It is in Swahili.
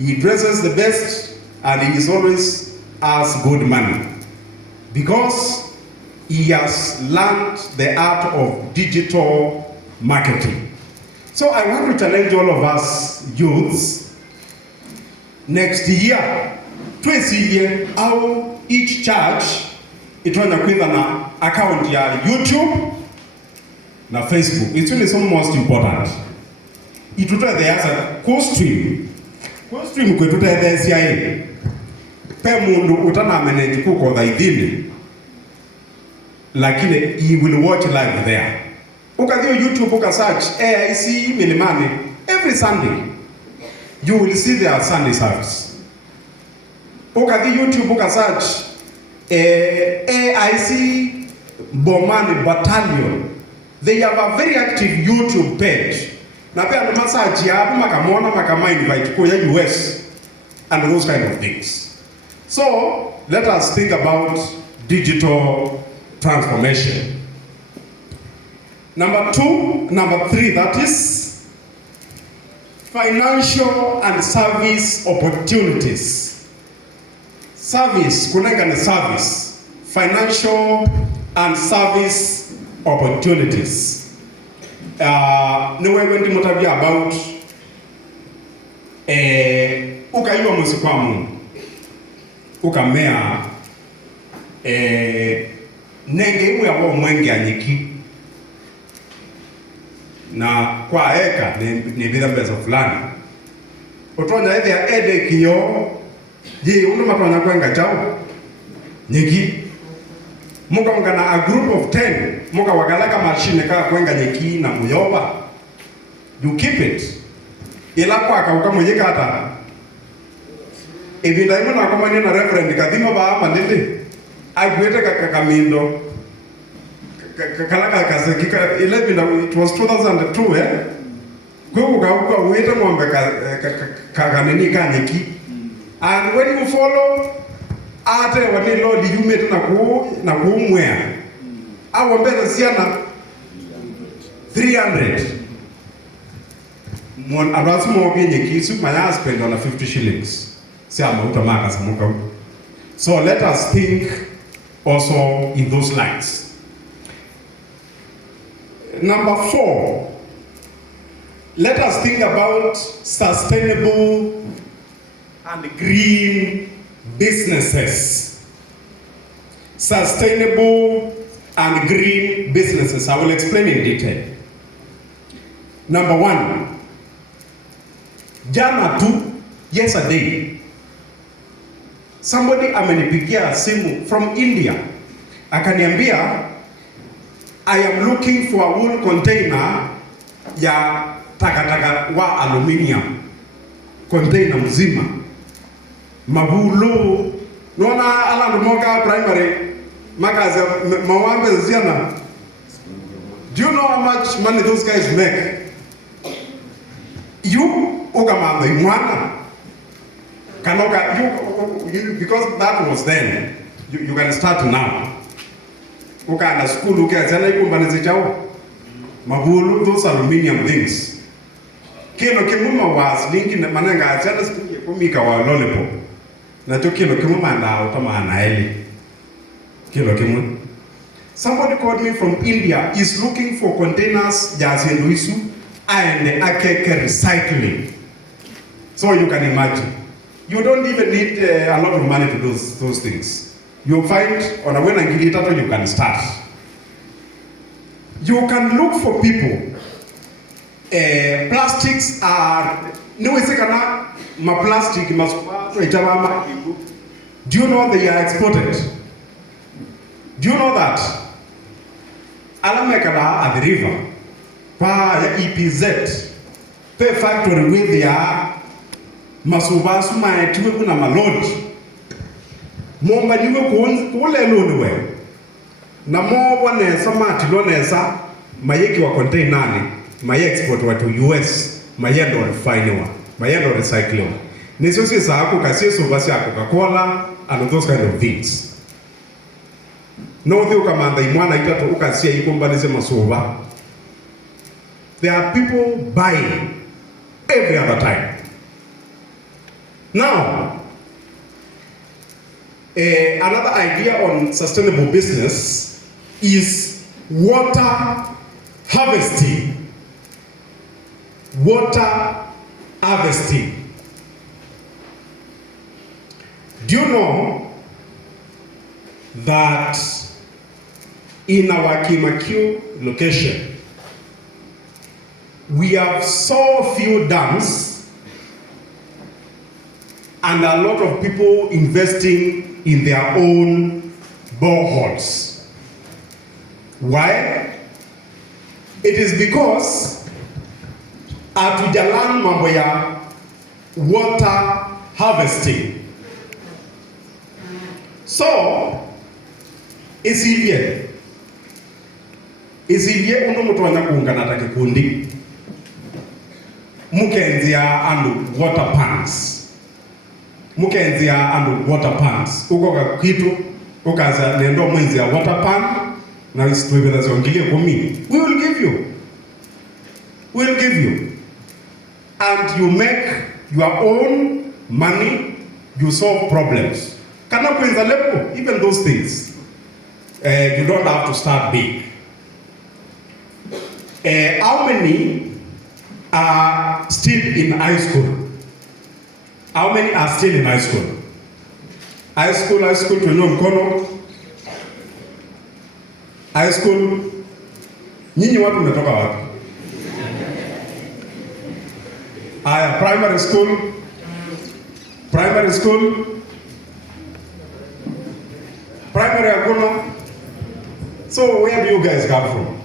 He dresses the best and he is always has good money because he has learned the art of digital marketing. So I want to challenge all of us youths next year twesiye au each church itwanya kwitha na account ya YouTube na Facebook. It's really so most important. Itutwethe asa co-stream kwetutwethe CIA pe mundu utana manage kuko thaithini lakini he will watch live there. Ukathio YouTube uka search AIC Milimani every Sunday you will see their Sunday service. Ukathio YouTube uka search AIC Bomani Battalion, they have a very active YouTube page. Na pia ndo masearch ya makamona makama invite kwa US and those kind of things. So let us think about digital transformation. Number three, that is financial and service opportunities. Service, kunenga ni service. Financial and service opportunities. Niwe wendi mutabia about ukaiwa musikwamu ukamea nenge imu ya wao mwengi anyiki na kwa eka ni bidha mbeza fulani utonya hivi ya ede kiyo je unu matuanya kwenga chao nyiki muka mkana a group of 10 muka wakalaka machine kaa kwenga nyiki na muyoba you keep it ila kwa kauka mwenye hata ibinda imu na kumani na referend kadhima ba ama nili agwete kakamindo kalaka kasekika 11 it was 2002 kwa uwete mwambe kakanini kanyeki and when you follow ate wani lord you made na kuumwea awo mbele siana 300 mon advance mo nyeki su maya spend on 50 shillings siama utamaka samuka. So let us think also in those lines. Number 4, let us think about sustainable and green businesses. Sustainable and green businesses. I will explain in detail. Number 1, jana tu, yesterday, somebody amenipigia simu from India. Akaniambia, I am looking for a wool container ya takataka wa aluminium. Container mzima. Mabulu. Nona ala ndomoka primary. Makaza mawambe ziana. Do you know how much money those guys make? You ukamamba imwana. Kanoka, you because that was then. You can start now. Uka na school uka zana ikumbani zichao. Mabulu, those aluminium things. Kilo kimuma was linki na mananga zana school kumika wa lollipop. Na to kilo kimuma na utama anaeli. Kilo kimu. Somebody called me from India is looking for containers jasi Luisu and akeke recycling. So you can imagine. You don't even need a lot of money to do those things. You'll find on a winning gilitato you can start. You can look for people. Plastics are no ma plastic do you know they are exported? Do you know that? Alamekala at the river. Pa EPZ. Pay factory where they are. Masubasu maetiwe kuna malodi momba niwe kule loniwe na mobo nesa mati lonesa mayeki wa container nani maye export wa to US mayendo refine wa mayendo recycle wa niso sisa hapo kasieso basi ya Coca-Cola and those kind of things no thio kamanda imwana itatu ukasia ikombanize masuba. There are people buying every other time. Now, another idea on sustainable business is water harvesting. Water harvesting. Do you know that in our Kimakio location, we have so few dams and a lot of people investing in their own boreholes? Why? It is because hatujalan mambo ya water harvesting. So isivye undu mutu wana kuungana ta kikundi mukenzia andu water pans, mukenzia andu water pans uko kitu ukaza nendo mwenzia water pan na isitwebela zongilie kumi, we will give you and you make your own money, you solve problems. Kana kwenza lepo, even those things, you don't have to start big. How many are still in high school? How many are still in high school? High school, tunywe mkono. High school, nyinyi watu mmetoka wapi? Aya, primary school. Primary hakuna. So where do you guys come from?